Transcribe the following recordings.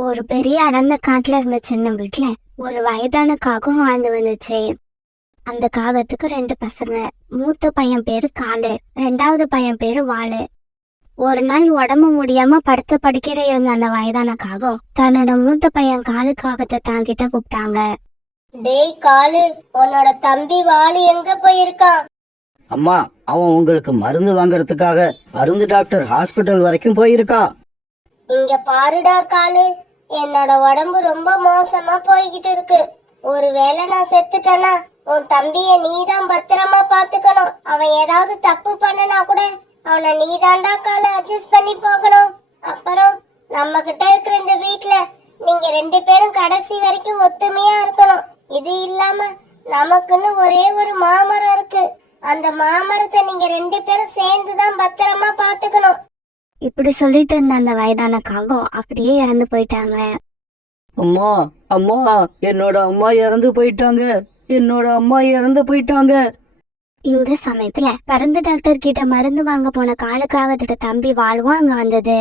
ஒரு பெரிய அடர்ந்த காட்டுல இருந்த சின்ன வீட்டுல ஒரு வயதான காகம் வாழ்ந்து வந்துச்சு. அந்த காகத்துக்கு 2 பசங்க. மூத்த பையன் பேரு காலு, 2வது பையன் பேரு வாலு. ஒரு நாள் உடம்பு முடியாம படுத்த படுக்கையில இருந்த அந்த வயதான காகம் தன்னோட மூத்த பையன் காலு காகத்தை தாங்கிட்ட கூப்பிட்டாங்க. டேய் காலு, உன்னோட தம்பி வாலு எங்க போயிருக்கான்? அம்மா, அவன் உங்களுக்கு மருந்து வாங்கறதுக்காக மருந்து டாக்டர் ஹாஸ்பிட்டல் வரைக்கும் போயிருக்கான். இங்க பாருடா காலு, என்னோட உடம்பு ரொம்ப மோசமா போய்கிட்டு இருக்கு. ஒருவேளை நான் செத்துட்டேன்னா உன் தம்பிய நீதான் பத்திரமா பாத்துக்கணும். அவன் ஏதாவது தப்பு பண்ணனா கூட அவனை நீதான்டா காலு அட்ஜஸ்ட் பண்ணி போகணும். அப்புறம் நம்ம கிட்ட இருக்கிற இந்த வீட்டுல நீங்க 2 பேரும் கடைசி வரைக்கும் ஒத்துமையா இருக்கணும். இது இல்லாம நமக்குன்னு ஒரே ஒரு மாமரம் இருக்கு. அந்த மாமரத்தை நீங்க 2 பேரும் சேர்ந்துதான் பத்திரமா பாத்துக்கணும். இப்படி சொல்லிட்டு இருந்த அந்த வயதான காகம் அப்படியே இறந்து போயிட்டாங்க. அம்மா, அம்மா, என்னோட அம்மா இறந்து போயிட்டாங்க. என்னோட அம்மா இறந்து போயிட்டாங்க. இந்த சமயத்துல பருந்து டாக்டர் கிட்ட மருந்து வாங்க போன காலுக்காகத்தோட தம்பி வாழ்வும் அங்க வந்தது.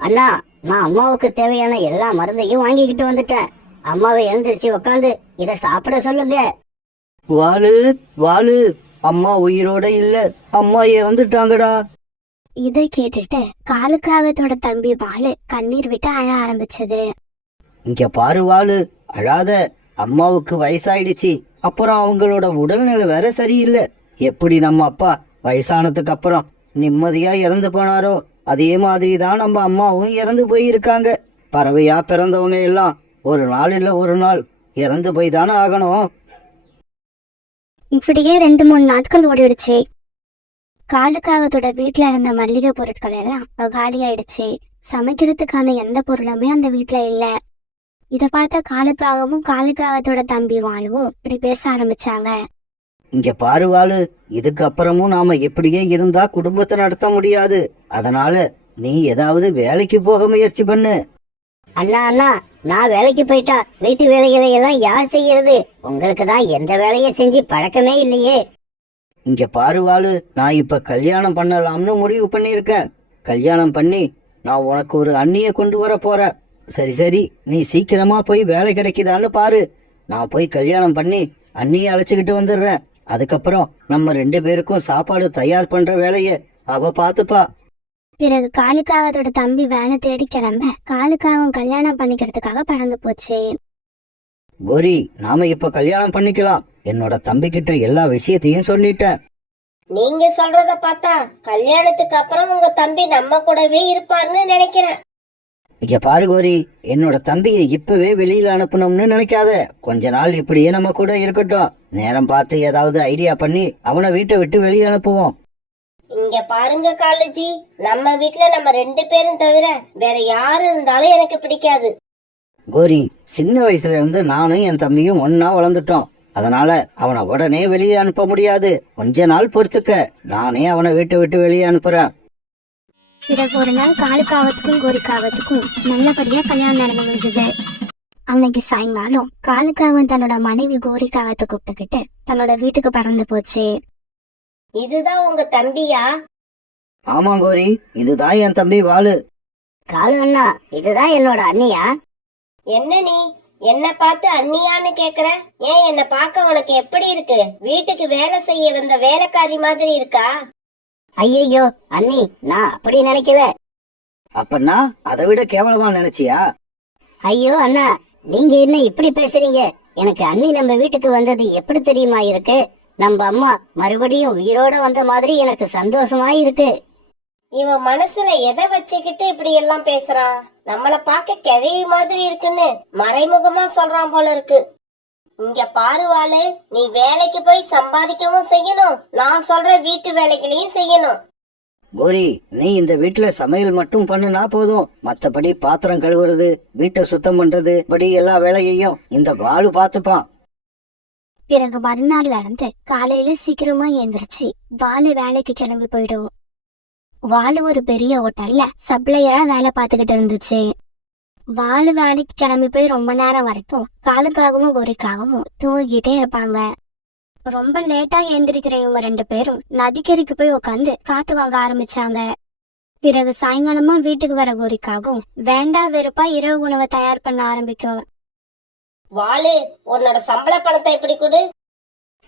அண்ணா, நான் அம்மாவுக்கு தேவையான எல்லா மருந்தையும் வாங்கிக்கிட்டு வந்துட்டேன். அம்மாவை எழுந்திருச்சு உக்காந்து இத சாப்பிட சொல்லுங்க. வாலு, வாலு, அம்மா உயிரோட இல்ல, அம்மா இறந்துட்டாங்கடா. இதை கேட்டுட்டு காலுக்காகத்தோட தம்பி வாலு கண்ணீர் விட்டு அழ ஆரம்பிச்சது. இங்க பாரு வாலு, அழாத. அம்மாவுக்கு வயசாயிடுச்சு, அப்புறம் அவங்களோட உடல்நிலை வேற சரியில்லை. எப்படி நம்ம அப்பா வயசானதுக்கு அப்புறம் நிம்மதியா இறந்து போனாரோ அதே மாதிரி தான் நம்ம அம்மாவும் இறந்து போயிருக்காங்க. பறவையா பிறந்தவங்க எல்லாம் ஒரு நாள் இல்ல ஒரு நாள் இறந்து போய் தானே ஆகணும். இப்படியே 2-3 நாட்கள் ஓடிடுச்சு. காலுக்காகத்தோட வீட்டுல இருந்த மல்லிகை பொருட்கள் எல்லாம் காலி ஆயிடுச்சு. சமைக்கிறதுக்கான எந்த பொருளுமே அந்த வீட்டுல இல்ல. இத பார்த்த காலுக்காகவும் காலுக்காகத்தோட தம்பி வாழுவும் இப்படி பேச ஆரம்பிச்சாங்க. இங்க பாரு வாலு, இதுக்கு அப்புறமும் நாம இப்படியே இருந்தா குடும்பத்தை நடத்த முடியாது. அதனால நீ ஏதாவது வேலைக்கு போக முயற்சி பண்ணு. அண்ணா அண்ணா, நான் வேலைக்கு போயிட்டா வீட்டு வேலைகளை எல்லாம் யார் செய்யறது? உங்களுக்கு தான் எந்த வேலையை செஞ்சு பழக்கமே இல்லையே. இங்க பாரு வாலு, நான் இப்ப கல்யாணம் பண்ணலாம்னு முடிவு பண்ணிருக்கேன். கல்யாணம் பண்ணி நான் உனக்கு ஒரு அண்ணிய கொண்டு வர போறேன். சரி சரி, நீ சீக்கிரமா போய் வேலை கிடைக்குதான்னு பாரு. நான் போய் கல்யாணம் பண்ணி அண்ணிய அழைச்சுக்கிட்டு வந்துடுறேன். அதுக்கப்புறம் நம்ம 2 பேருக்கும் சாப்பாடு தயார் பண்ற வேலைய அவ பாத்துப்பா. பிறகு காலுக்காகத்தோட தம்பி வேலை தேடி கிளம்ப காலுக்காகவும் கல்யாணம் பண்ணிக்கிறதுக்காக பறந்து போச்சு. கோரி, நாம இப்ப கல்யாணம் பண்ணிக்கலாம். என்னோட தம்பி கிட்ட எல்லா விஷயத்தையும் சொல்லிட்டேன். நீங்க சொல்றத பார்த்தா கல்யாணத்துக்கு அப்புறம் உங்க தம்பி நம்ம கூடவே இருப்பாருன்னு நினைக்கிறேன். இங்க பாரு கோரி, என்னோட தம்பியை இப்பவே வெளியில அனுப்பணும்னு நினைக்காத. கொஞ்ச நாள் இப்படியே நம்ம கூட இருக்கட்டும். நேரம் பார்த்து ஏதாவது ஐடியா பண்ணி அவனை வீட்டை விட்டு வெளியே அனுப்புவோம். இங்க பாருங்க காலுஜி, நம்ம வீட்டுல நம்ம 2 பேரும் தவிர வேற யாரு இருந்தாலும் எனக்கு பிடிக்காது. கோரி, சின்ன வயசுல இருந்து நானும் என் தம்பியும் ஒன்னா வளர்ந்துட்டோம். அதனால அவனை உடனே வெளியே அனுப்ப முடியாது. கொஞ்ச நாள் பொறுத்துக்க, நானே அவனை வீட்டை விட்டு வெளியே அனுப்புறேன். பிறகு ஒரு நாள் காலுக்காகத்துக்கும் கோரிக்காகத்துக்கும் நல்லபடியா கல்யாணம் நடந்து முடிஞ்சது. அன்னைக்கு சாயங்காலம் காலுக்காகவும் தன்னோட மனைவி கோரிக்காகத்தை கூப்பிட்டுக்கிட்டு தன்னோட வீட்டுக்கு பறந்து போச்சு. இதுதான் உங்க தம்பியா? ஆமா கோரி, இதுதான் என் தம்பி வாலு. காலு அண்ணா, இதுதான் என்னோட அண்ணியா? என்ன நீ என்ன பார்த்து அண்ணியான்னு கேக்குற? ஏன் என்ன பார்க்க உனக்கு எப்படி இருக்கு? வீட்டுக்கு வேலை செய்ய வந்த வேலைக்காரி மாதிரி இருக்கா? ஐயோ அண்ணி, நான் அப்படி நினைக்கல. அப்பன்னா அதை விட கேவலமா நினைச்சியா? ஐயோ அண்ணா, நீங்க என்ன இப்படி பேசுறீங்க? எனக்கு அண்ணி நம்ம வீட்டுக்கு வந்தது எப்படி தெரியுமா இருக்கு? நம்ம அம்மா மறுபடியும் உயிரோட வந்த மாதிரி எனக்கு சந்தோஷமா இருக்கு. இவன் மனசுல எதை வச்சுக்கிட்டு இப்படி எல்லாம் பேசுறான்? நம்மள பார்க்க கிழவி மாதிரி இருக்குன்னு மறைமுகமா சொல்றான் போல இருக்கு. இங்க பாருவாளு, நீ வேலைக்கு போய் சம்பாதிக்கவும் செய்யணும், நான் சொல்ற வீட்டு வேலைகளையும் செய்யணும். கோரி, நீ இந்த வீட்டுல சமையல் மட்டும் பண்ணுனா போதும். மத்தபடி பாத்திரம் கழுவுறது, வீட்டை சுத்தம் பண்றது, இப்படி எல்லா வேலையையும் இந்த வாலு பாத்துப்பான். பிறகு மறுநாள்ல இருந்து காலையில சீக்கிரமா எழுந்திருச்சு வாலு வேலைக்கு கிளம்பி போயிடும். வாலு ஒரு பெரிய ஹோட்டல்ல சப்ளையரா வேலை பார்த்துக்கிட்டு இருந்துச்சு. வாலு வேலைக்கு கிளம்பி போய் ரொம்ப நேரம் வரைக்கும் காலுக்காகவும் கோரிக்காகவும் தூங்கிட்டே இருப்பாங்க. ரொம்ப லேட்டா எழுந்திருக்கிற இவங்க 2 பேரும் நதிக்கரைக்கு போய் உட்காந்து காத்து வாங்க ஆரம்பிச்சாங்க. பிறகு சாயங்காலமா வீட்டுக்கு வர கோரிக்காகவும் வேண்டா வெறுப்பா இரவு உணவை தயார் பண்ண ஆரம்பிக்கும். வாளு, உன்னோட சம்பள பணத்தை இப்படி கொடு.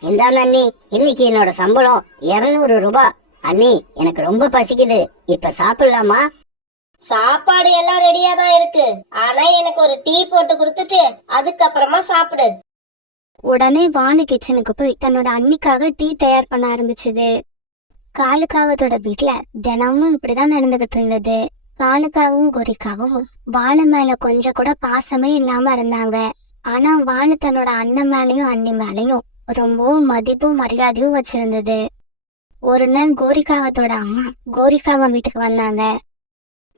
இந்தாங்க அண்ணி, இன்னைக்கு என்னோட சம்பளம் 200 ரூபாய். அண்ணி, எனக்கு ரொம்ப பசிக்குது, இப்ப சாப்பிடலாமா? சாப்பாடு எல்லாம் ரெடியா தான் இருக்கு. ஆனா எனக்கு ஒரு டீ போட்டு கொடுத்துட்டு அதுக்கப்புறமா சாப்பிடு. உடனே வாணி கிச்சனுக்கு போய் தன்னோட அண்ணிக்காக டீ தயார் பண்ண ஆரம்பிச்சது. காலுக்காகத்தோட வீட்டுல தினமும் இப்படிதான் நடந்துகிட்டு இருந்தது. காலுக்காகவும் கோரிக்காகவும் வாழை மேல கொஞ்சம் கூட பாசமே இல்லாம இருந்தாங்க. ஆனா வாழை தன்னோட அண்ணன் மேலையும் அண்ணி மேலையும் ரொம்பவும் மதிப்பும் மரியாதையும் வச்சிருந்தது. ஒரு நாள் கோரிக்காகத்தோட அம்மா கோரிக்காக வீட்டுக்கு வந்தாங்க.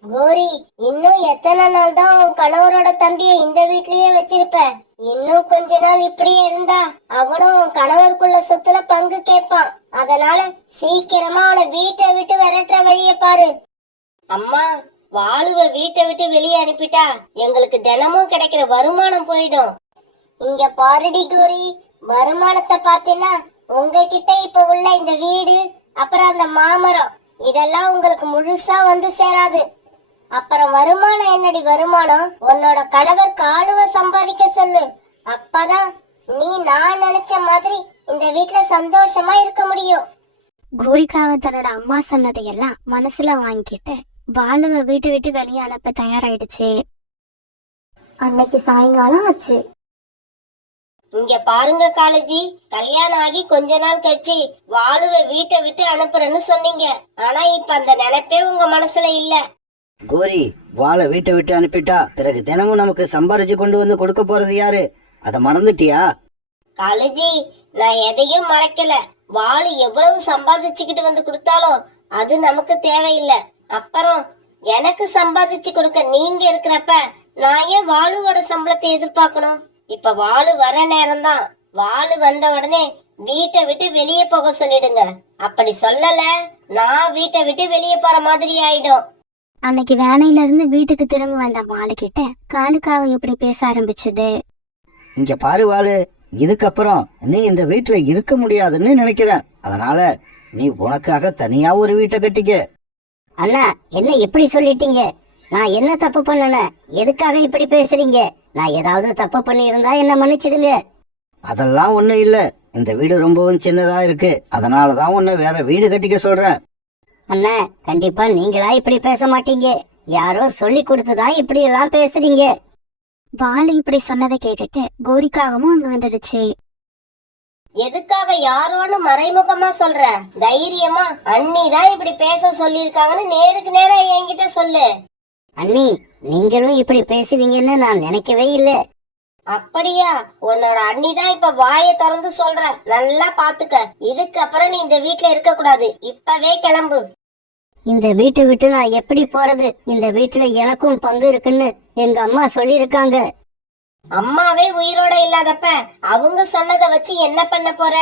கோரி, இன்னும் எத்தனை நாள் தான் உன் கணவரோட தம்பிய இந்த வீட்லயே வச்சிருப்ப? இன்னும் கொஞ்ச நாள் இப்படியே இருந்தா அவனும் உன் கணவருக்குள்ள சொத்துல பங்கு கேட்பான். அதனால சீக்கிரமா அவனை வீட்டை விட்டு விரட்டுற வழிய பாரு. அம்மா, வாளுவ வீட்டை விட்டு வெளியே அனுப்பிட்டா எங்களுக்கு தினமும் கிடைக்கிற வருமானம் போயிடும். இங்க பாருடி கோரி, வருமானத்தை பாத்தீங்கன்னா உங்ககிட்ட இப்ப உள்ள இந்த வீடு, அப்புறம் அந்த மாமரம், இதெல்லாம் உங்களுக்கு முழுசா வந்து சேராது. அப்புறம் வருமானம் என்னடி வருமானம்? உன்னோட கணவர் காலுவ சம்பாதிக்க சொல்லு. அப்பதான் நீ நான் நினைச்ச மாதிரி இந்த வீட்ல சந்தோஷமா இருக்க முடியும். கோரிக்காக தன்னோட அம்மா சொன்னதையெல்லாம் மனசுல வாங்கிட்டு பாலுவ வீட்டு விட்டு வெளியே அனுப்ப தயாராயிடுச்சு. அன்னைக்கு சாயங்காலம் ஆச்சு. இங்க பாருங்க காலேஜி, கல்யாணம் ஆகி கொஞ்ச நாள் கழிச்சு வாளுவ வீட்டை விட்டு அனுப்புறேன்னு சொன்னீங்க. ஆனா இப்ப அந்த நினைப்பே உங்க மனசுல இல்ல. கோரி, வாழை வீட்டை விட்டு அனுப்பிட்டா பிறகு தினமும் நமக்கு சம்பாரிச்சு கொண்டு வந்து கொடுக்க போறது யாரு? அத மறந்துட்டியா? காலேஜி, நான் எதையும் மறைக்கல. வாளு எவ்வளவு சம்பாதிச்சுக்கிட்டு வந்து கொடுத்தாலும் அது நமக்கு தேவையில்லை. அப்புறம் எனக்கு சம்பாதிச்சு கொடுக்க நீங்க இருக்கிறப்ப நான் ஏன் வாளுவோட சம்பளத்தை எதிர்பார்க்கணும்? இப்ப வாளு வர நேரம் தான். வாளு வந்த உடனே வீட்டை விட்டு வெளியே போக சொல்லிடுங்க. அப்படி சொல்லல, நான் வீட்டை விட்டு வெளியே போற மாதிரி ஆயிடும். அன்னைக்கு வேலையில இருந்து வீட்டுக்கு திரும்பி வந்த வாளு கிட்ட காலுக்காக இப்படி பேச ஆரம்பிச்சது. இங்க பாரு வாளு, இதுக்கப்புறம் நீ இந்த வீட்டுல இருக்க முடியாதுன்னு நினைக்கிறேன். அதனால நீ உனக்காக தனியா ஒரு வீட்டை கட்டிக்க. அண்ணா, என்ன இப்படி சொல்லிட்டீங்க? நான் என்ன தப்பு பண்ணன? எதுக்காக இப்படி பேசுறீங்க? நான் ஏதாவது தப்பு பண்ணி இருந்தா என்ன மன்னிச்சிடுங்க. அதெல்லாம் ஒண்ணும் இல்ல. இந்த வீடு ரொம்பவும் சின்னதா இருக்கு. அதனாலதான் உன்னை வேற வீடு கட்டிக்க சொல்றேன். அண்ணா, கண்டிப்பா நீங்களா இப்படி பேச மாட்டீங்க. யாரோ சொல்லி கொடுத்துதான் இப்படி எல்லாம் பேசுறீங்க. வாளு இப்படி சொன்னதை கேட்டுட்டு கோரிக்காகவும் அங்க வந்துடுச்சு. எதுக்காக யாரோன்னு மறைமுகமா சொல்ற? தைரியமா அண்ணி தான் இப்படி பேச சொல்லிருக்காங்கன்னு நேருக்கு நேரா என்கிட்ட சொல்லு. அண்ணி, நீங்களும் இப்படி பேசுவீங்கன்னு நான் நினைக்கவே இல்லை. அப்படியா? உன்னோட அண்ணி தான் இப்ப வாயை திறந்து சொல்ற. நல்லா பாத்துக்க. இதுக்கப்புறம் நீ இந்த வீட்ல இருக்க கூடாது. இப்பவே கிளம்பு. இந்த வீட்டை விட்டு நான் எப்படி போறது? இந்த வீட்டுல எனக்கும் பங்கு இருக்குன்னு எங்க அம்மா சொல்லிருக்காங்க. அம்மாவே உயிரோட இல்லாதப்ப அவங்க சொன்னதை வச்சு என்ன பண்ண போற?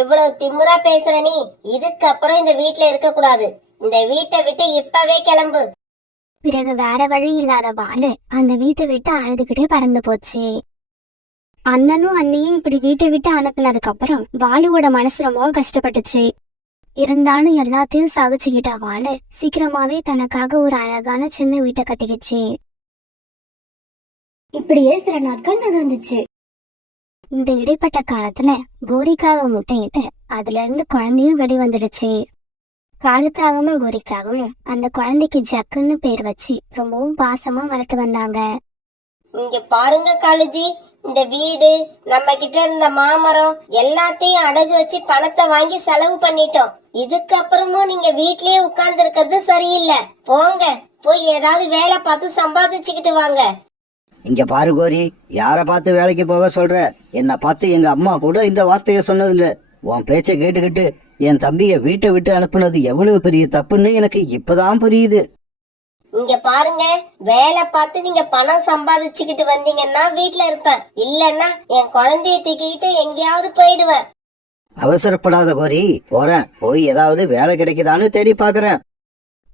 இவ்வளவு திமிரா பேசுற நீ. இதுக்கப்புறம் இந்த வீட்ல இருக்க கூடாது. இந்த வீட்டை விட்டு இப்பவே கிளம்பு. பிறகு வேற வழி இல்லாத வாளு அந்த வீட்டை விட்டு அழுதுகிட்டே பறந்து போச்சு. அண்ணனும் அண்ணியும் இப்படி வீட்டை விட்டு அனுப்புனதுக்கு அப்புறம் வாளுவோட மனசு ரொம்பவும் கஷ்டப்பட்டுச்சு. இருந்தாலும் எல்லாத்தையும் சகிச்சுக்கிட்ட வாளு சீக்கிரமாவே தனக்காக ஒரு அழகான சின்ன வீட்டை கட்டிக்கிச்சு. இப்படியே சில நாட்கள் நகர்ந்துச்சு. இந்த இடைப்பட்ட காலத்துல கோரிக்காக முட்டையிட்டு அதுல இருந்து குழந்தையும் வெளிவந்துடுச்சு. காலுக்காகவும் கோரிக்காகவும் அந்த குழந்தைக்கு ஜக்குன்னு பேர் வச்சு ரொம்பவும் பாசமா வளர்த்து வந்தாங்க. இங்க பாருங்க காலேஜி, இந்த வீடு, நம்ம கிட்ட இருந்த மாமரம் எல்லாத்தையும் அடகு வச்சு பணத்தை வாங்கி செலவு பண்ணிட்டோம். இதுக்கப்புறமும் நீங்க வீட்லயே உட்கார்ந்து இருக்கிறது சரியில்லை. போங்க, போய் ஏதாவது வேலை பார்த்து சம்பாதிச்சுக்கிட்டு வாங்க. இங்க பாரு கோரி, யார பார்த்து வேலைக்கு போக சொல்ற? என்னை பார்த்து எங்க அம்மா கூட இந்த வார்த்தைய சொன்னது இல்ல. உன் பேச்ச கேட்டுக்கிட்டு என் தம்பிய வீட்டை விட்டு அனுப்புனது எவ்வளவு பெரிய தப்புன்னு எனக்கு இப்பதான் புரியுது. இங்க பாருங்க, வேலை பார்த்து நீங்க பணம் சம்பாதிச்சுக்கிட்டு வந்தீங்கன்னா வீட்டுல இருப்பேன். இல்லன்னா என் குழந்தைய தூக்கிக்கிட்டு எங்கேயாவது போயிடுவேன். அவசரப்படாத கோரி, போறேன். போய் ஏதாவது வேலை கிடைக்குதான்னு தேடி பாக்குறேன்.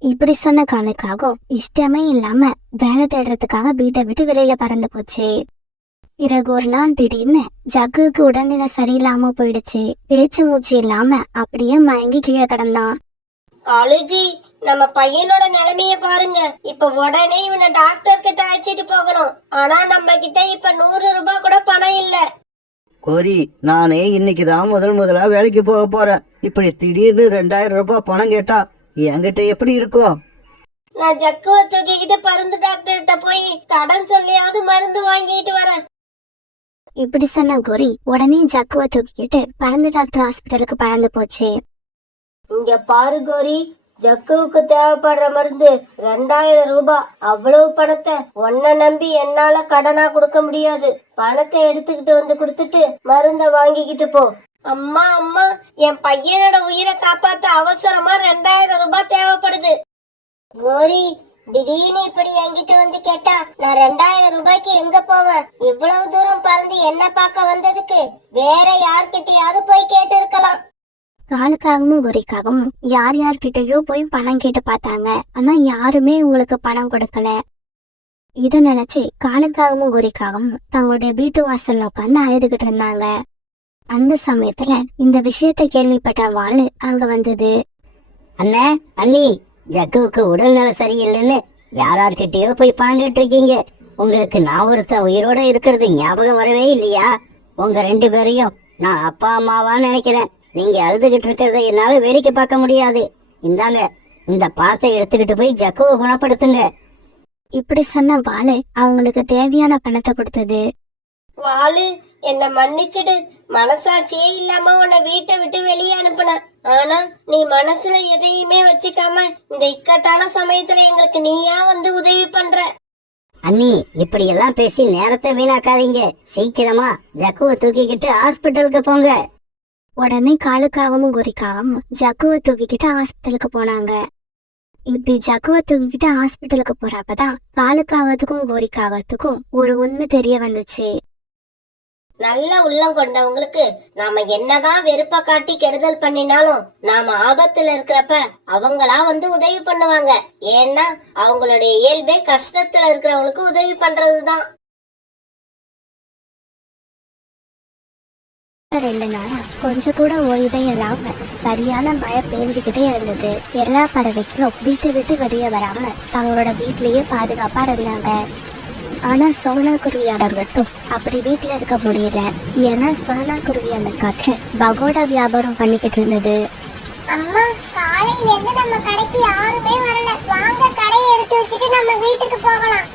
இப்படி சொன்ன காலுக்காக இஷ்டமே இல்லாம வேலை தேடுறதுக்காக வீட்டை விட்டு வெளியில பறந்து போச்சு. பிறகு ஒரு நாள் திடீர்னு ஜக்குக்கு உடல்நிலை சரியில்லாம போயிடுச்சு. பேச்சு மூச்சு இல்லாம அப்படியே மயங்கி கீழே கிடந்தான். காலுஜி, நம்ம பையனோட நிலைமைய பாருங்க. இப்ப உடனே இவனை டாக்டர் கிட்ட அழைச்சிட்டு போகணும். ஆனா நம்ம கிட்ட இப்ப 100 ரூபாய் கூட பணம் இல்ல. கோரி, நானே இன்னைக்கு தான் முதலா வேலைக்கு போக போறேன். இப்படி திடீர்னு 2000 ரூபாய் பணம் கேட்டா என்கிட்ட எப்படி இருக்கும்? நான் ஜக்குவை தூக்கிக்கிட்டு பருந்து டாக்டர்கிட்ட போய் கடன் சொல்லியாவது மருந்து வாங்கிட்டு வரேன். இப்படி சொன்ன கோரி உடனே ஜக்குவை தூக்கிக்கிட்டு பறந்து டாக்டர் ஹாஸ்பிட்டலுக்கு பறந்து போச்சு. இங்க பாரு கோரி, ஜக்குவுக்கு தேவைப்படுற மருந்து 2000 ரூபாய். அவ்வளவு பணத்தை உன்னை நம்பி என்னால கடனா கொடுக்க முடியாது. பணத்தை எடுத்துக்கிட்டு வந்து கொடுத்துட்டு மருந்த வாங்கிக்கிட்டு போ. அம்மா அம்மா, என் பையனோட உயிரை காப்பாத்த அவசரமா 2000 ரூபாய் தேவைப்படுது. கோரி, திடீர்னு இப்படி என்கிட்ட வந்து கேட்டா நான் 2000 ரூபாய்க்கு எங்க போவேன்? இவ்வளவு தூரம் பறந்து என்ன பார்க்க வந்ததுக்கு வேற யார்கிட்டயாவது போய் கேட்டு இருக்கலாம். காலுக்காகவும் கோரிக்காகவும் யார் யார்கிட்டயோ போய் பணம் கேட்டு பார்த்தாங்க. ஆனா யாருமே உங்களுக்கு பணம் கொடுக்கல. இத நினைச்சு காலுக்காகவும் கோரிக்காகவும் தங்களுடைய வீட்டு வாசல்ல உட்காந்து அழுதுகிட்டு இருந்தாங்க. அந்த சமயத்துல இந்த விஷயத்தை கேள்விப்பட்ட வாளு அங்க வந்தது. அண்ணே, அண்ணி, ஜக்குவுக்கு உடல்நல சரியில்லைன்னு யார்கிட்டயோ போய் பணம் கேட்டு இருக்கீங்க. உங்களுக்கு நான் ஒருத்த உயிரோட இருக்கிறது ஞாபகம் வரவே இல்லையா? உங்க 2 பேரையும் நான் அப்பா அம்மாவான்னு நினைக்கிறேன். நீங்க அழுதுகிட்டு இருக்கிறத என்னால வேடிக்கை பார்க்க முடியாது. இந்தாங்க, இந்த பணத்தை எடுத்துக்கிட்டு போய் ஜக்குவை குணப்படுத்துங்க. இப்படி சொன்ன வாளு அவங்களுக்கு தேவையான பணத்தை கொடுத்தது. வாளு, என்ன மன்னிச்சிடு. மனசாட்சியே இல்லாம உன்னை வீட்டை விட்டு வெளியே அனுப்புன. ஆனா நீ மனசுல எதையுமே வச்சுக்காம இந்த இக்கட்டான சமயத்துல எங்களுக்கு நீயா வந்து உதவி பண்ற. அண்ணி, இப்படி எல்லாம் பேசி நேரத்தை வீணாக்காதீங்க. சீக்கிரமா ஜக்குவை தூக்கிக்கிட்டு ஹாஸ்பிட்டலுக்கு போங்க. உடனே காலுக்காகவும் கோரிக்காகவும் ஜக்குவை தூக்கிக்கிட்டு ஹாஸ்பிட்டலுக்கு போனாங்க. இப்படி ஜக்குவை தூக்கிக்கிட்டு ஹாஸ்பிட்டலுக்கு போறப்பதான் காலுக்காகத்துக்கும் கோரிக்காகத்துக்கும் ஒரு உண்மை தெரிய வந்துச்சு. நல்ல உள்ளம் கொண்டவங்களுக்கு நாம என்னதான் வெறுப்ப காட்டி கெடுதல் பண்ணினாலும் நாம ஆபத்துல இருக்கிறப்ப அவங்களா வந்து உதவி பண்ணுவாங்க. ஏன்னா அவங்களுடைய இயல்பே கஷ்டத்துல இருக்கிறவங்களுக்கு உதவி பண்றதுதான். 2 நாளா கொஞ்சம் கூட ஓய்வே இல்லாம சரியான மழை பெஞ்சுக்கிட்டே இருந்தது. எல்லா பறவைகளும் வீட்டை விட்டு வெளியே வராம தங்களோட வீட்லயே பாதுகாப்பா இருந்தாங்க. ஆனா சோனா குருவியோட மட்டும் அப்படி வீட்டுல இருக்க முடியல. ஏன்னா சோனா குருவி அந்த காட்டுல பகோடா வியாபாரம் பண்ணிக்கிட்டு இருந்தது. அம்மா, காலையில இருந்து நம்ம கடைக்கு யாருமே வரல. வாங்க, கடையை எடுத்து வச்சுட்டு நம்ம வீட்டுக்கு போகலாம்.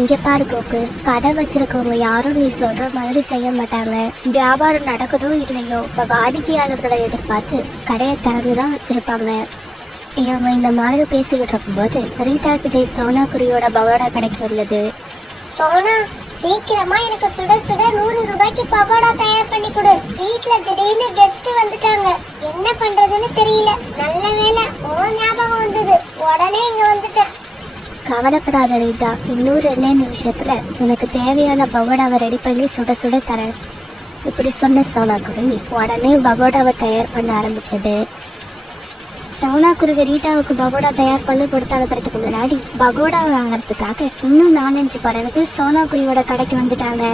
இங்க பாரு கோக்கு, கடை வச்சிருக்கவங்க யாரும் நீ சொல்ற மாதிரி செய்ய மாட்டாங்க. வியாபாரம் நடக்குதோ இல்லையோ இப்ப வாடிக்கையாளர்களை எதிர்பார்த்து கடையை திறந்துதான் வச்சிருப்பாங்க. இவங்க இந்த மாதிரி பேசிக்கிட்டு இருக்கும்போது ரீட்டா கிட்டே சோனா குருவியோட பகோடா கடைக்கு உள்ளது. சோனா, சீக்கிரமா எனக்கு சுட சுட 100 ரூபாய்க்கு பகோடா தயார் பண்ணி கொடு. வீட்டுல திடீர்னு கெஸ்ட் வந்துட்டாங்க. என்ன பண்றதுன்னு தெரியல. நல்ல வேளை உன் ஞாபகம் வந்தது. உடனே இங்க வந்துட்டேன். கவலைப்படாத ரீட்டா, இன்னும் 2 நிமிஷத்துல உனக்கு தேவையான பகோடாவை ரெடி பண்ணி சுட சுட தரேன். இப்படி சொன்ன சோனா குருவி உடனே பகோடாவை தயார் பண்ண ஆரம்பிச்சது. சோனா குருவி ரீட்டாவுக்கு பகோடா தயார் பண்ணி கொடுத்து அனுப்புறதுக்கு முன்னாடி பகோடா வாங்கறதுக்காக இன்னும் 4-5 பறவைகள் சோனா குருவியோட கடைக்கு வந்துட்டாங்க.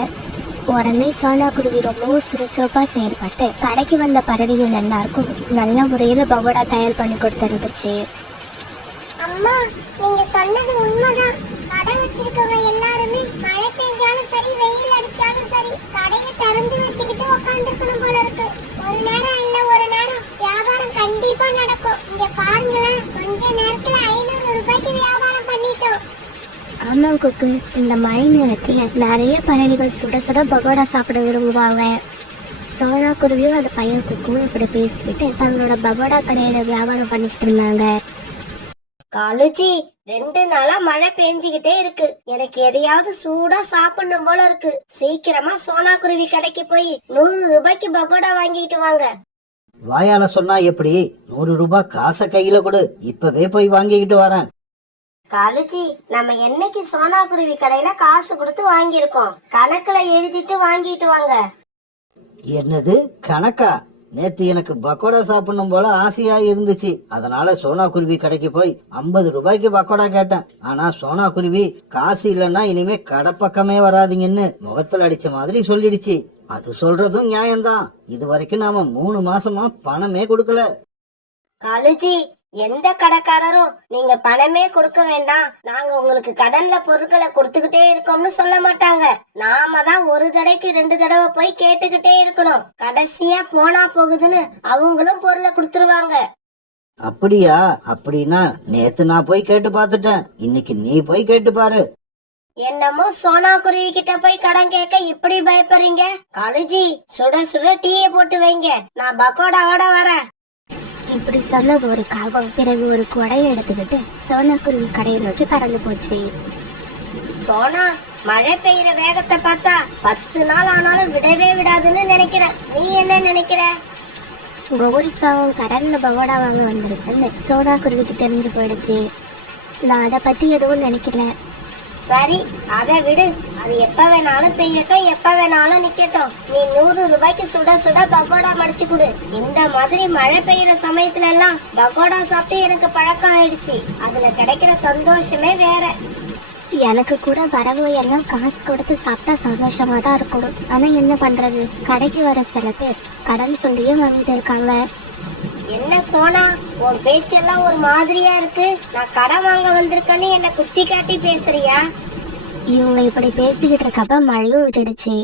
உடனே சோனா குருவி ரொம்பவும் சுறுசுறுப்பா செயல்பட்டு கடைக்கு வந்த பறவைகள் எல்லாருக்கும் நல்ல முறையில பகோடா தயார் பண்ணி கொடுத்துருந்துச்சு. அம்மா, நீங்க சொன்னது உண்மைதான். கடை வச்சிருக்கவங்க எல்லாருமே மழை பெஞ்சாலும் சரி, வெயில் அடிச்சாலும் சரி, கடையை திறந்து வச்சுக்கிட்டு உட்காந்துருக்கணும் போல இருக்கு. ஒரு நேரம் இல்ல ஒரு நேரம் வியாபாரம் கண்டிப்பா நடக்கும். இங்க பாருங்களேன், கொஞ்ச நேரத்துல 500 ரூபாய்க்கு வியாபாரம் பண்ணிட்டோம். ஆமா குக்கு, இந்த மழை நேரத்துல நிறைய பறவைகள் சுட சுட பகோடா சாப்பிட விரும்புவாங்க. சோனா குருவியும் அந்த பையன் குக்கும் இப்படி பேசிக்கிட்டு தங்களோட பகோடா கடையில வியாபாரம் பண்ணிக்கிட்டு இருந்தாங்க. காலுஜி, 2 நாளா மழை பெஞ்சுக்கிட்டே இருக்கு. எனக்கு எதையாவது சூடா சாப்பிடணும் போல இருக்கு. சீக்கிரமா சோனா குருவி கடைக்கு போய் 100 ரூபாய்க்கு பகோடா வாங்கிட்டு வாங்க. வாயால சொன்னா எப்படி? 100 ரூபாய் காசை கையில கொடு, இப்பவே போய் வாங்கிக்கிட்டு வரேன். காலுஜி, நம்ம என்னைக்கு சோனா குருவி கடையில காசு கொடுத்து வாங்கியிருக்கோம்? கணக்குல எழுதிட்டு வாங்கிட்டு வாங்க. என்னது கணக்கா? நேத்து எனக்கு பக்கோடா சாப்பிடணும் போல ஆசையா இருந்துச்சு. அதனால சோனா குருவி கடைக்கு போய் 50 ரூபாய்க்கு பக்கோடா கேட்டேன். ஆனா சோனா குருவி காசு இல்லைன்னா இனிமே கடை பக்கமே வராதிங்கன்னு முகத்துல அடிச்ச மாதிரி சொல்லிடுச்சு. அது சொல்றதும் நியாயம்தான். இது வரைக்கும் நாம 3 மாசமா பணமே கொடுக்கல. காலுஜி, எந்த கடைக்காரரும் நீங்க பணமே கொடுக்க வேண்டாம், நாங்க உங்களுக்கு கடன்ல பொருட்களை கொடுத்துக்கிட்டே இருக்கோம்னு சொல்ல மாட்டாங்க. நாம தான் ஒரு தடவைக்கு 2 தடவை போய் கேட்டுக்கிட்டே இருக்கணும். கடைசியா போனா போகுதுன்னு அவங்களும் பொருளை கொடுத்துருவாங்க. அப்படியா? அப்படின்னா நேத்து நான் போய் கேட்டு பார்த்துட்டேன், இன்னைக்கு நீ போய் கேட்டு பாரு. என்னமோ சோனா குருவி கிட்ட போய் கடன் கேட்க இப்படி பயப்படுறீங்க? காலேஜி, சுட சுட டீயை போட்டு வைங்க, நான் பக்கோடாவோட வரேன். இப்படி சொன்ன ஒரு காகம் பிறகு ஒரு கொடையை எடுத்துக்கிட்டு சோனாக்குருவி கடையை நோக்கி பறந்து போச்சு. சோனா, மழை பெய்யற வேகத்தை பார்த்தா 10 நாள் ஆனாலும் விடவே விடாதுன்னு நினைக்கிறேன். நீ என்ன நினைக்கிற? கௌரிக்காவும் கடல்ல பகோடா வாங்க வந்திருக்குன்னு சோனாக்குருவிக்கு தெரிஞ்சு போயிடுச்சு. நான் அதை பத்தி எதுவும் நினைக்கல. சரி, அதை விடு. அது எப்ப வேணாலும் பெய்யட்டும், எப்ப வேணாலும் நிக்கட்டும். நீ 100 ரூபாய்க்கு சுட சுட பகோடா மடிச்சு கொடு. இந்த மாதிரி மழை பெய்யற சமயத்துல எல்லாம் பகோடா சாப்பிட்டு எனக்கு பழக்கம் ஆயிடுச்சு. அதுல கிடைக்கிற சந்தோஷமே வேற. எனக்கு கூட வரவு எல்லாம் காசு கொடுத்து சாப்பிட்டா சந்தோஷமா தான் இருக்கணும். ஆனா என்ன பண்றது, கடைக்கு வர சில பேர் கடன் சொல்லியே வாங்கிட்டு இருக்காங்க. என்ன சோனா, உன் பேச்செல்லாம் ஒரு மாதிரியா இருக்கு. நான் கடன் வாங்க வந்திருக்கேன்னு என்ன குத்தி காட்டி பேசுறியா? இவங்க இப்படி பேசிக்கிட்டு இருக்கப்ப மழையும் விட்டுடுச்சு.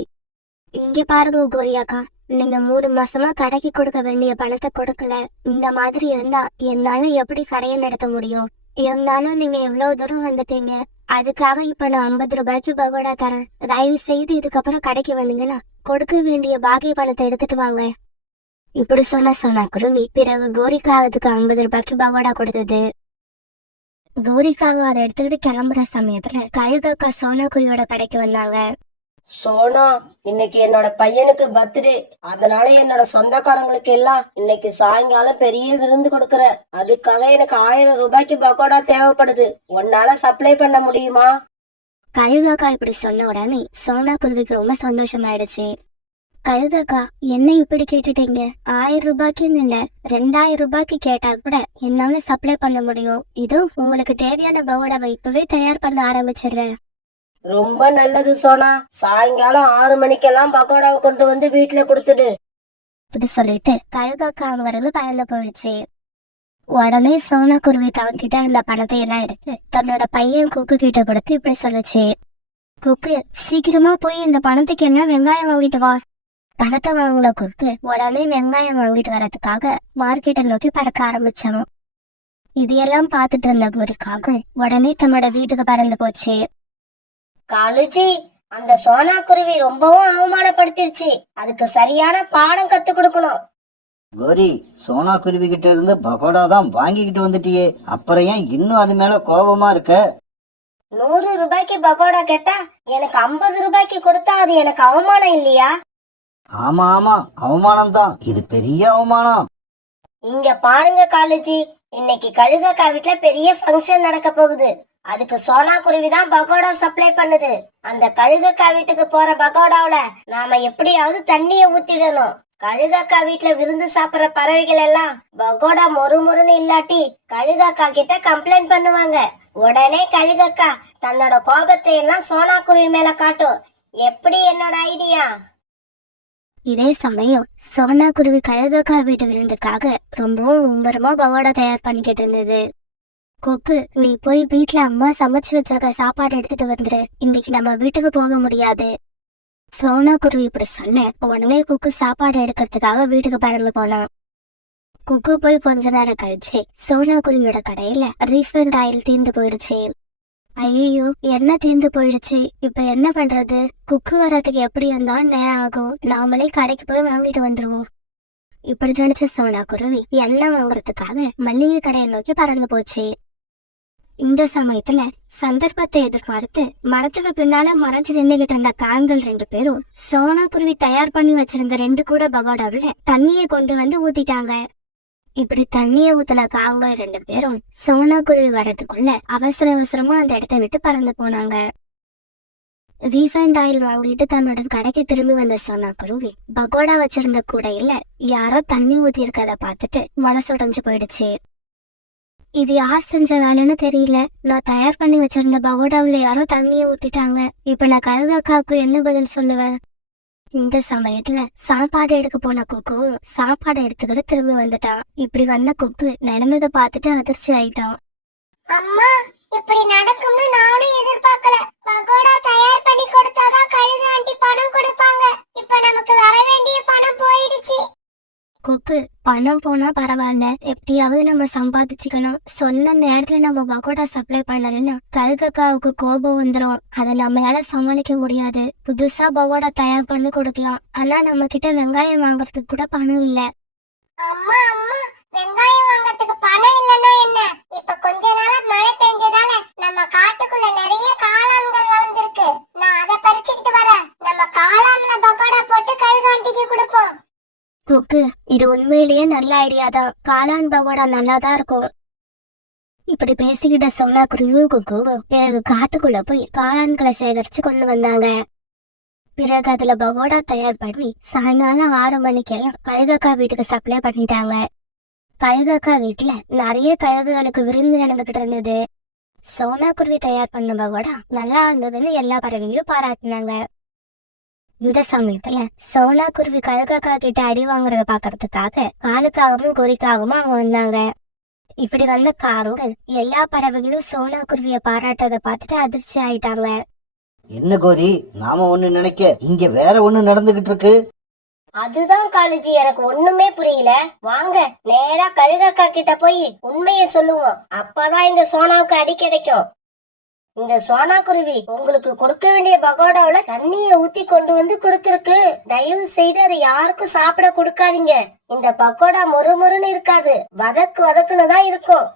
இங்க பாருங்க கோரியாக்கா, நீங்க 3 மாசமா கடைக்கு கொடுக்க வேண்டிய பணத்தை கொடுக்கல. இந்த மாதிரி இருந்தா என்னால எப்படி கடையை நடத்த முடியும்? இருந்தாலும் நீங்க எவ்வளவு தூரம் வந்துட்டீங்க, அதுக்காக இப்ப நான் 50 ரூபாய்க்கு பகோடா தரேன். தயவு செய்து இதுக்கப்புறம் கடைக்கு வந்தீங்கன்னா கொடுக்க வேண்டிய பாக்கி பணத்தை எடுத்துட்டு வாங்க. இப்படி சொன்னா குருவி பிறகு கோரிக்காகத்துக்கு 50 ரூபாய்க்கு பகோடா கொடுத்தது. கோரிக்காக அதை எடுத்துக்கிட்டு கிளம்புற சமயத்துல கழுகக்கா சோனாக்குருவியோட கடைக்கு வந்தாங்க. சோனா, இன்னைக்கு என்னோட பையனுக்கு பர்த்டே, அதனால என்னோட சொந்தக்காரங்களுக்கு எல்லாம் இன்னைக்கு சாயங்காலம் பெரிய விருந்து கொடுக்கறேன். அதுக்காக எனக்கு 1000 ரூபாய்க்கு பகோடா தேவைப்படுது. உன்னால சப்ளை பண்ண முடியுமா? கழுகக்கா இப்படி சொன்ன உடனே சோனாக்குருவிக்கு ரொம்ப சந்தோஷமாயிடுச்சு. கழுதக்கா, என்ன இப்படி கேட்டுட்டீங்க? 1000 ரூபாய்க்குன்னு இல்ல, 2000 ரூபாய்க்கு கேட்டா கூட என்னால சப்ளை பண்ண முடியும். இதோ உங்களுக்கு தேவையான பகோடாவை இப்பவே தயார் பண்ண ஆரம்பிச்சிடுறேன். ரொம்ப நல்லது சோனா. சாயங்காலம் 6 மணிக்கெல்லாம் பகோடாவை கொண்டு வந்து வீட்டுல கொடுத்துடு. இப்படி சொல்லிட்டு கழுதக்கா அங்க இருந்து பறந்து போயிடுச்சு. உடனே சோனாக்குருவி தவங்கிட்ட இந்த பணத்தை எல்லாம் எடுத்து தன்னோட பையன் குக்கு கிட்ட கொடுத்து இப்படி சொல்லுச்சு. குக்கு, சீக்கிரமா போய் இந்த பணத்துக்கு என்ன வெங்காயம் வாங்கிட்டு வா. பணத்தை வாங்கின குக்கு உடனே வெங்காயம் வாங்கிட்டு வரதுக்காக மார்க்கெட்டை நோக்கி பறக்க ஆரம்பிச்சான். இதையெல்லாம் பார்த்துட்டு இருந்த கோரிக்காக உடனே தன்னோட வீட்டுக்கு பறந்து போச்சு. காலுஜி, அந்த சோனா குருவி ரொம்பவும் அவமானப்படுத்திருச்சு. அதுக்கு சரியான பாடம் கத்து கொடுக்கணும். கோரி, சோனா குருவி கிட்ட இருந்து பகோடா தான் வாங்கிக்கிட்டு வந்துட்டியே, அப்புறம் ஏன் இன்னும் அது மேல கோபமா இருக்க? 100 ரூபாய்க்கு பகோடா கேட்டா எனக்கு 50 ரூபாய்க்கு கொடுத்தா அது எனக்கு அவமானம் இல்லையா? ஆமா ஆமா, அவமானம் தான், இது பெரிய அவமானம். இங்க பாருங்க காலுஜி, இன்னைக்கு கழுகக்கா வீட்டுல பெரிய ஃபங்க்ஷன் நடக்க போகுது. அதுக்கு சோனா குருவி தான் பகோடா சப்ளை பண்ணுது. அந்த கழுகக்கா வீட்டுக்கு போற பகோடாவுல நாம எப்படியாவது தண்ணிய ஊத்திடணும். கழுகக்கா வீட்டுல விருந்து சாப்பிடுற பறவைகள் எல்லாம் பகோடா மொறுமொறுன்னு இல்லாட்டி கழுகக்கா கிட்ட கம்ப்ளைண்ட் பண்ணுவாங்க. உடனே கழுகக்கா தன்னோட கோபத்தை எல்லாம் சோனா குருவி மேல காட்டும். எப்படி என்னோட ஐடியா? இதே சமயம் சோனாக்குருவி கழுகக்கா வீட்டு விருந்துக்காக ரொம்பவும் மும்பரமா பகோடா தயார் பண்ணிக்கிட்டு இருந்தது. கொக்கு, நீ போய் வீட்டுல அம்மா சமைச்சு வச்சிருக்க சாப்பாடு எடுத்துட்டு வந்துரு, இன்னைக்கு நம்ம வீட்டுக்கு போக முடியாது. சோனாக்குருவி இப்படி சொன்ன உடனே குக்கு சாப்பாடு எடுக்கிறதுக்காக வீட்டுக்கு பறந்து போனான். குக்கு போய் கொஞ்ச நேரம் கழிச்சு சோனாக்குருவியோட கடையில ரீஃபண்ட் ஆயில் தீர்ந்து போயிடுச்சு. ஐயோ, என்ன தீர்ந்து போயிடுச்சு, இப்ப என்ன பண்றது? குக்கு வர்றதுக்கு எப்படி இருந்தாலும் நேரம் ஆகும், நாமளே கடைக்கு போய் வாங்கிட்டு வந்துருவோம். இப்படி நினைச்ச சோனாக்குருவி எண்ணெய் வாங்குறதுக்காக மல்லிகை கடையை நோக்கி பறந்து போச்சு. இந்த சமயத்துல சந்தர்ப்பத்தை எதிர்பார்த்து மரத்துக்கு பின்னால மறைஞ்சு நின்றுகிட்டு இருந்த காண்கள் 2 பேரும் சோனாக்குருவி தயார் பண்ணி வச்சிருந்த 2 கூட பகோடாவில தண்ணியை கொண்டு வந்து ஊத்திட்டாங்க. இப்படி தண்ணிய ஊத்துன காங்கள் 2 பேரும் சோனாக்குருவி வர்றதுக்குள்ள அவசர அவசரமா அந்த இடத்தை விட்டு பறந்து போனாங்க. ரீஃபைண்ட் ஆயில் வாங்கிட்டு தன்னோட கடைக்கு திரும்பி வந்த சோனாக்குருவி பகோடா வச்சிருந்த கூடையில யாரோ தண்ணி ஊத்தி இருக்கத பார்த்துட்டு மனசுடைஞ்சு போயிடுச்சு. இது யார் செஞ்ச வேலைன்னு தெரியல, நான் தயார் பண்ணி வச்சிருந்த பகோடாவில யாரோ தண்ணிய ஊத்திட்டாங்க. இப்ப நான் கழுகக்காவுக்கு என்ன பதில் சொல்லுவேன்? இந்த சமயத்துல சாப்பாடு எடுக்க போன கொக்குவும் சாப்பாடு எடுத்துக்கிட்டு திரும்பி வந்துட்டான். இப்படி வந்த கொக்கு நடந்ததை பார்த்துட்டு அதிர்ச்சி ஆயிட்டான். அம்மா, இப்படி நடக்கும்னு நானும் எதிர்பார்க்கல. பகோடா தயார் பண்ணி கொடுத்தாதான் கழுகு ஆண்டி பணம் கொடுப்பாங்க. இப்ப நமக்கு வர வேண்டிய பணம் போயிடுச்சு. கொக்கு, பணம் போனா பரவாயில்ல, எப்படியாவது நம்ம சம்பாதிச்சுக்கணும். சொன்ன நேரத்துல நம்ம பகோடா சப்ளை பண்ணலன்னா கழுகக்காவுக்கு கோபம் வந்துடும். அதை நம்மளால சமாளிக்க முடியாது. புதுசா பகோடா தயார் பண்ணி கொடுக்கலாம். ஆனா நம்ம கிட்ட வெங்காயம் வாங்குறதுக்கு கூட பணம் இல்ல. அம்மா அம்மா, வெங்காயம் வாங்கறதுக்கு பணம் இல்லன்னா என்ன? இப்ப கொஞ்ச நாளா மழை பெஞ்சதால நம்ம காட்டுக்குள்ள நிறைய காளான்கள் வளர்ந்துருக்கு. நான் அதை பறிச்சுக்கிட்டு வரேன். நம்ம காளான்ல பகோடா போட்டு கழுகாண்டிக்கு கொடுப்போம். கொக்கு, இது உண்மையிலேயே நல்ல ஐடியா தான். காளான் பகோடா நல்லாதான் இருக்கும். இப்படி பேசிக்கிட்ட சொன்னா குருவியும் கொக்குவும் பிறகு காட்டுக்குள்ள போய் காளான்களை சேகரிச்சு கொண்டு வந்தாங்க. பிறகு அதுல பகோடா தயார் பண்ணி சாயங்காலம் 6 மணிக்கெல்லாம் கழுகக்கா வீட்டுக்கு சப்ளை பண்ணிட்டாங்க. கழுகக்கா வீட்டுல நிறைய கழுகுகளுக்கு விருந்து நடந்துகிட்டு இருந்தது. சோனா குருவி தயார் பண்ண பகோடா நல்லா இருந்ததுன்னு எல்லா பறவைகளும் பாராட்டினாங்க. இந்த சமயத்துல சோனா குருவி கழுகக்கா கிட்ட அடி வாங்குறத பாக்குறதுக்காக காலுக்காகவும் குறிக்காகவும் அவங்க வந்தாங்க. இப்படி வந்த காருங்கள் எல்லா பறவைகளும் சோனா குருவிய பாராட்டதை பார்த்துட்டு அதிர்ச்சி ஆயிட்டாங்க. என்ன கோரி, நாம ஒண்ணு நினைக்க இங்க வேற ஒண்ணு நடந்துகிட்டு இருக்கு. அதுதான் காலேஜி, எனக்கு ஒண்ணுமே புரியல. வாங்க நேரா கழுகக்கா கிட்ட போய் உண்மையை சொல்லுவோம். அப்பதான் இந்த சோனாவுக்கு அடி கிடைக்கும். இந்த சோனா குருவி உங்களுக்கு கொடுக்க வேண்டிய பகோடாவுல தண்ணிய ஊத்தி கொண்டு வந்து கொடுத்திருக்கு. தயவு செய்து அதை யாருக்கும் சாப்பிட கொடுக்காதீங்க. இந்த பக்கோடா மொறுமொறுன்னு இருக்காது, வதக்குன்னு தான் இருக்கும்.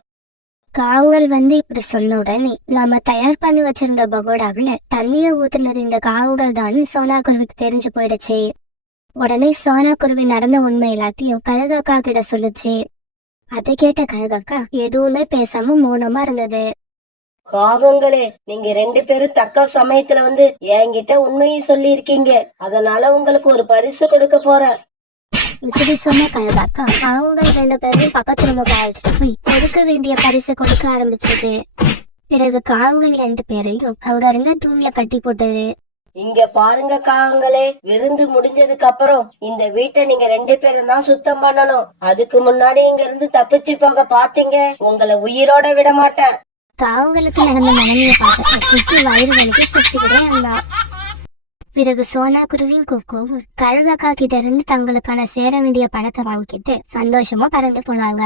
காவங்கள் வந்து இப்படி சொன்ன உடனே நாம தயார் பண்ணி வச்சிருந்த பகோடாவுல தண்ணிய ஊத்துனது இந்த காவங்கள் தான் சோனா குருவிக்கு தெரிஞ்சு போயிடுச்சு. உடனே சோனா குருவி நடந்த உண்மை எல்லாத்தையும் கழுகக்கா கிட்ட சொல்லுச்சு. அதை கேட்ட கழுகக்கா எதுவுமே பேசாம மௌனமா இருந்தது. காகங்களே, நீங்க 2 பேரும் தக்க சமயத்துல வந்து என்கிட்ட உண்மையை சொல்லி இருக்கீங்க. அதனால உங்களுக்கு ஒரு பரிசு கொடுக்க போறேன். இப்படி சொன்ன கழுகாக்கா அவங்க 2 பேரும் பக்கத்துல அழைச்சிட்டு போய் கொடுக்க வேண்டிய பரிசு கொடுக்க ஆரம்பிச்சது. பிறகு காவங்கள் 2 பேரையும் அங்க இருந்த தூண்ல கட்டி போட்டது. இங்க பாருங்க காகங்களே, விருந்து முடிஞ்சதுக்கு அப்புறம் இந்த வீட்டை நீங்க 2 பேரும் தான் சுத்தம் பண்ணணும். அதுக்கு முன்னாடி இங்க இருந்து தப்பிச்சு போக பாத்தீங்க, உங்களை உயிரோட விட மாட்டேன். காவங்களுக்கு நடந்த நிலைமையை பார்த்து குச்சி வயிறு வலிக்கு சிரிச்சுக்கிட்டே இருந்தா. பிறகு சோனா குருவியும் கொக்குவும் கழுகக்கா கிட்ட இருந்து தங்களுக்கான சேர வேண்டிய பணத்தை வாங்கிட்டு சந்தோஷமா பறந்து போனாங்க.